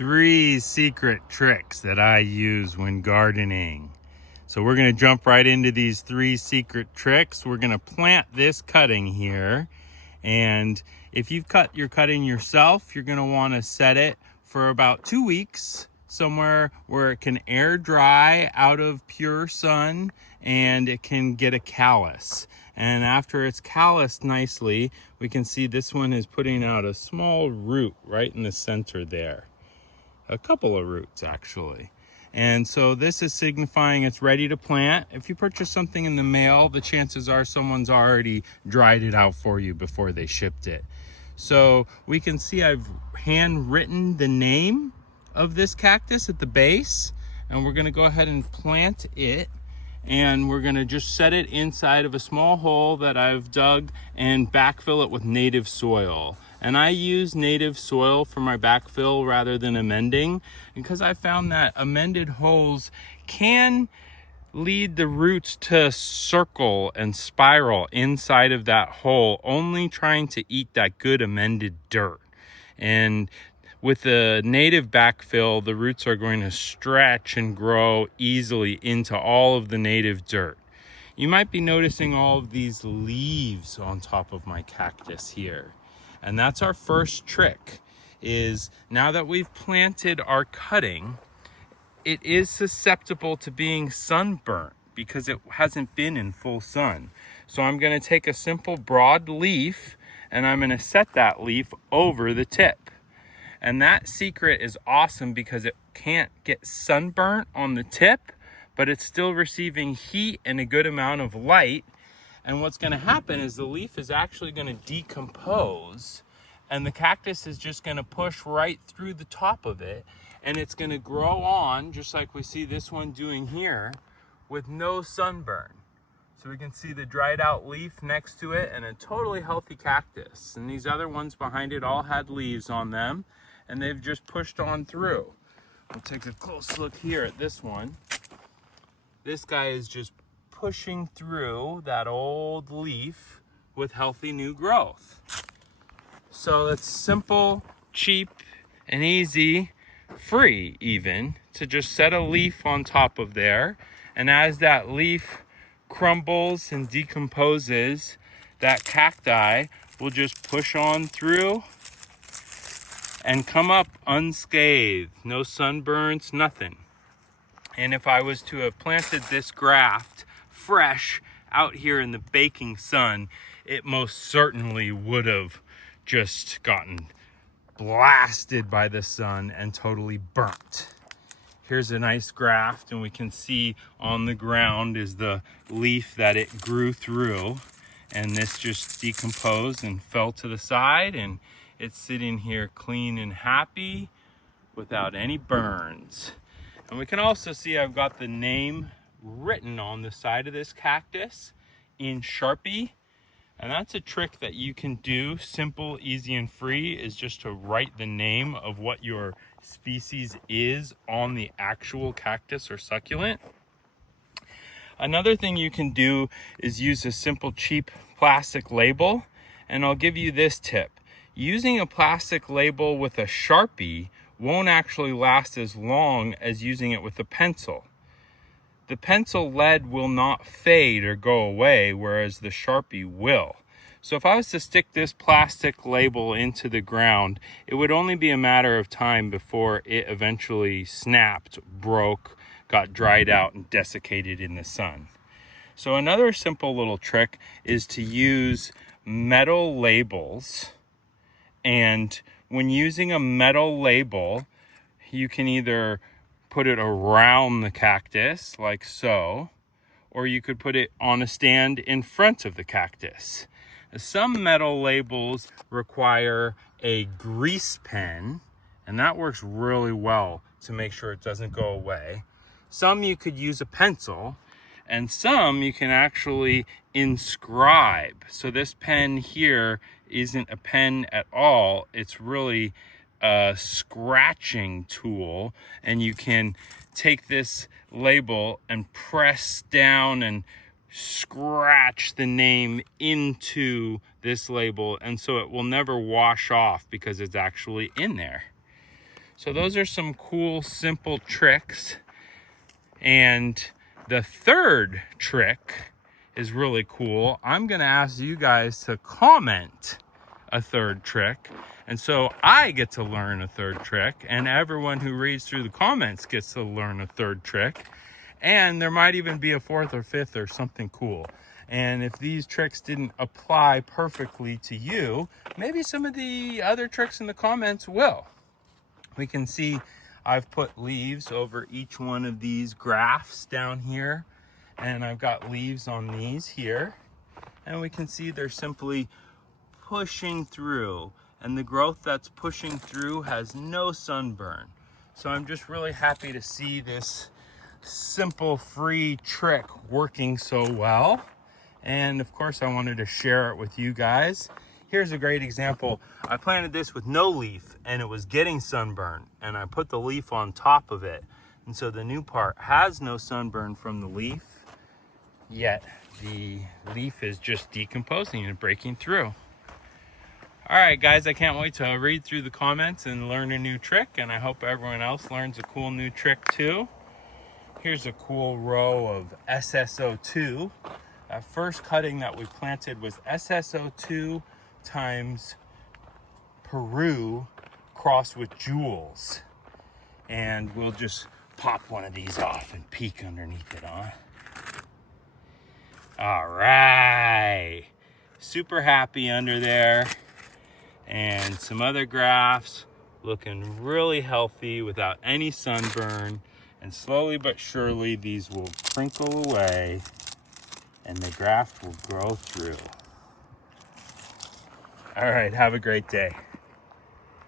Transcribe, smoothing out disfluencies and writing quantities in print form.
3 secret tricks that I use when gardening. So we're going to jump right into these 3 secret tricks. We're going to plant this cutting here. And if you've cut your cutting yourself, you're going to want to set it for about 2 weeks somewhere where it can air dry out of pure sun and it can get a callus. And after it's calloused nicely, we can see this one is putting out a small root right in the center there. A couple of roots actually. And so this is signifying it's ready to plant. If you purchase something in the mail, the chances are someone's already dried it out for you before they shipped it. So we can see I've handwritten the name of this cactus at the base, and we're gonna go ahead and plant it. And we're gonna just set it inside of a small hole that I've dug and backfill it with native soil. And I use native soil for my backfill rather than amending, because I found that amended holes can lead the roots to circle and spiral inside of that hole, only trying to eat that good amended dirt. And with the native backfill, the roots are going to stretch and grow easily into all of the native dirt. You might be noticing all of these leaves on top of my cactus here. And that's our first trick, is now that we've planted our cutting, it is susceptible to being sunburnt because it hasn't been in full sun. So I'm going to take a simple broad leaf and I'm going to set that leaf over the tip. And that secret is awesome because it can't get sunburnt on the tip, but it's still receiving heat and a good amount of light. And what's going to happen is the leaf is actually going to decompose, and the cactus is just going to push right through the top of it, and it's going to grow on just like we see this one doing here with no sunburn. So we can see the dried out leaf next to it and a totally healthy cactus. And these other ones behind it all had leaves on them, and they've just pushed on through. We'll take a close look here at this one. This guy is just pushing through that old leaf with healthy new growth. So it's simple, cheap, and easy, free even, to just set a leaf on top of there. And as that leaf crumbles and decomposes, that cacti will just push on through and come up unscathed. No sunburns, nothing. And if I was to have planted this graft fresh out here in the baking sun, it most certainly would have just gotten blasted by the sun and totally burnt. Here's a nice graft, and we can see on the ground is the leaf that it grew through, and this just decomposed and fell to the side, and it's sitting here clean and happy without any burns. And we can also see I've got the name written on the side of this cactus in Sharpie. And that's a trick that you can do, simple, easy, and free, is just to write the name of what your species is on the actual cactus or succulent. Another thing you can do is use a simple, cheap plastic label. And I'll give you this tip. Using a plastic label with a Sharpie won't actually last as long as using it with a pencil. The pencil lead will not fade or go away, whereas the Sharpie will. So if I was to stick this plastic label into the ground, it would only be a matter of time before it eventually snapped, broke, got dried out, and desiccated in the sun. So another simple little trick is to use metal labels. And when using a metal label, you can either put it around the cactus like so, or you could put it on a stand in front of the cactus. Some metal labels require a grease pen, and that works really well to make sure it doesn't go away. Some you could use a pencil, and some you can actually inscribe. So this pen here isn't a pen at all. It's really a scratching tool, and you can take this label and press down and scratch the name into this label, and so it will never wash off because it's actually in there. So those are some cool, simple tricks. And the third trick is really cool. I'm gonna ask you guys to comment a third trick. And so I get to learn a third trick, and everyone who reads through the comments gets to learn a third trick. And there might even be a fourth or fifth or something cool. And if these tricks didn't apply perfectly to you, maybe some of the other tricks in the comments will. We can see I've put leaves over each one of these grafts down here, and I've got leaves on these here, and we can see they're simply pushing through, and the growth that's pushing through has no sunburn. So I'm just really happy to see this simple free trick working so well. And of course I wanted to share it with you guys. Here's a great example. I planted this with no leaf and it was getting sunburn, and I put the leaf on top of it. And so the new part has no sunburn from the leaf, yet the leaf is just decomposing and breaking through. All right, guys, I can't wait to read through the comments and learn a new trick, and I hope everyone else learns a cool new trick too. Here's a cool row of SSO2. First cutting that we planted was SSO2 times Peru crossed with jewels. And we'll just pop one of these off and peek underneath it, huh? All right. Super happy under there. And some other grafts looking really healthy without any sunburn. And slowly but surely these will crinkle away and the graft will grow through. All right, have a great day.